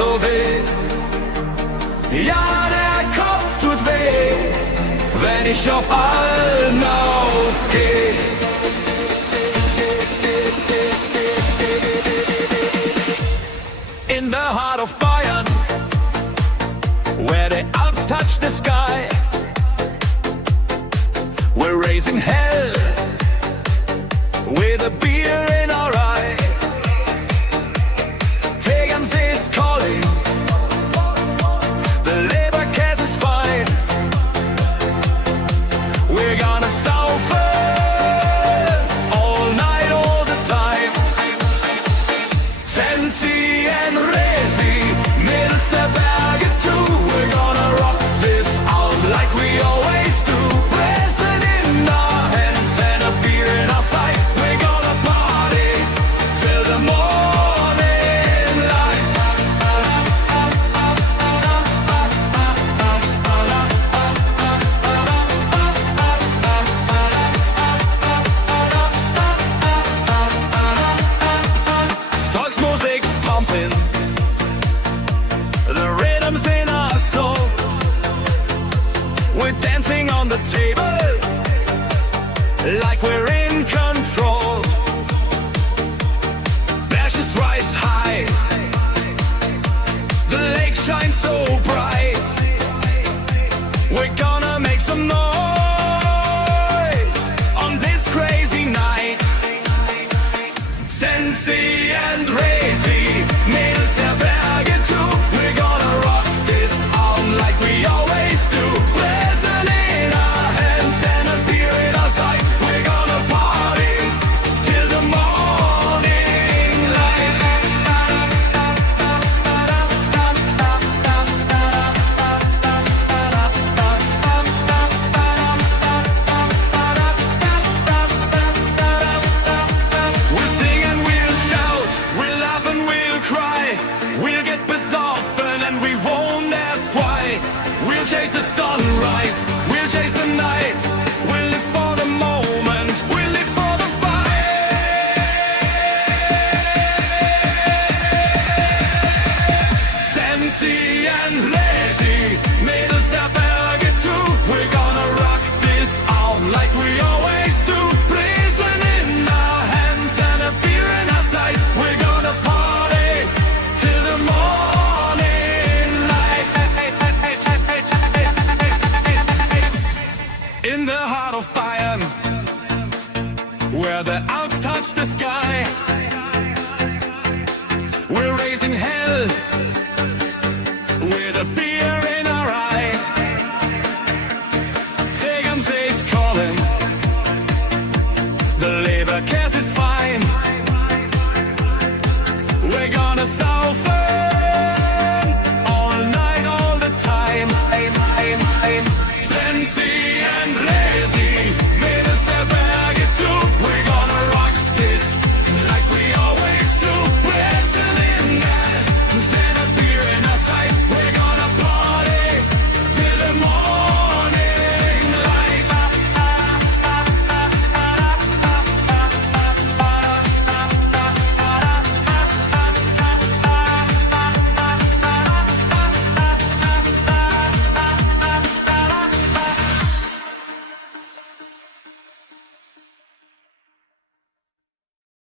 so weh. Ja, der Kopf tut weh, wenn ich auf allen aufgeh. In the heart of Bayern, where the Alps touch the sky, we're raising hell with a beer in our eye. Tegernsee is calling, the Leberkäse is fine. We're gonna saufen all night, all the time. Zenzi and Resi, Mädels der Berge too. We're gonna rock this out like we always do. Present in our hands and a beer in our sight. We're gonna party till the morning light. Volksmusik's pumping, the rhythm's in our soul. We're dancing on the table like we're in control. Ashes rise high, the lake shines so bright. We're gonna make some noise on this crazy night. Zenzi and Resi, Mädels der Berge too. We're gonna rock this out like we always do. Present in our hands and a beer in our sight. We're gonna party till the morning light. We'll sing and we'll shout, we'll laugh and we'll cry. We'll get besoffen and we won't ask why. We'll chase the sunrise, we'll chase the night. We'll live for the moment, we'll live for the fight. Zenzi and Resi, Mädels der Berge too. We're gonna rock this out like we always do. Present in our hands and a beer in our sight. We're gonna party till the morning light. In the heart of Bayern, where the Alps touch the sky, we're raising hell with a beer in our eye. Tegernsee's calling, the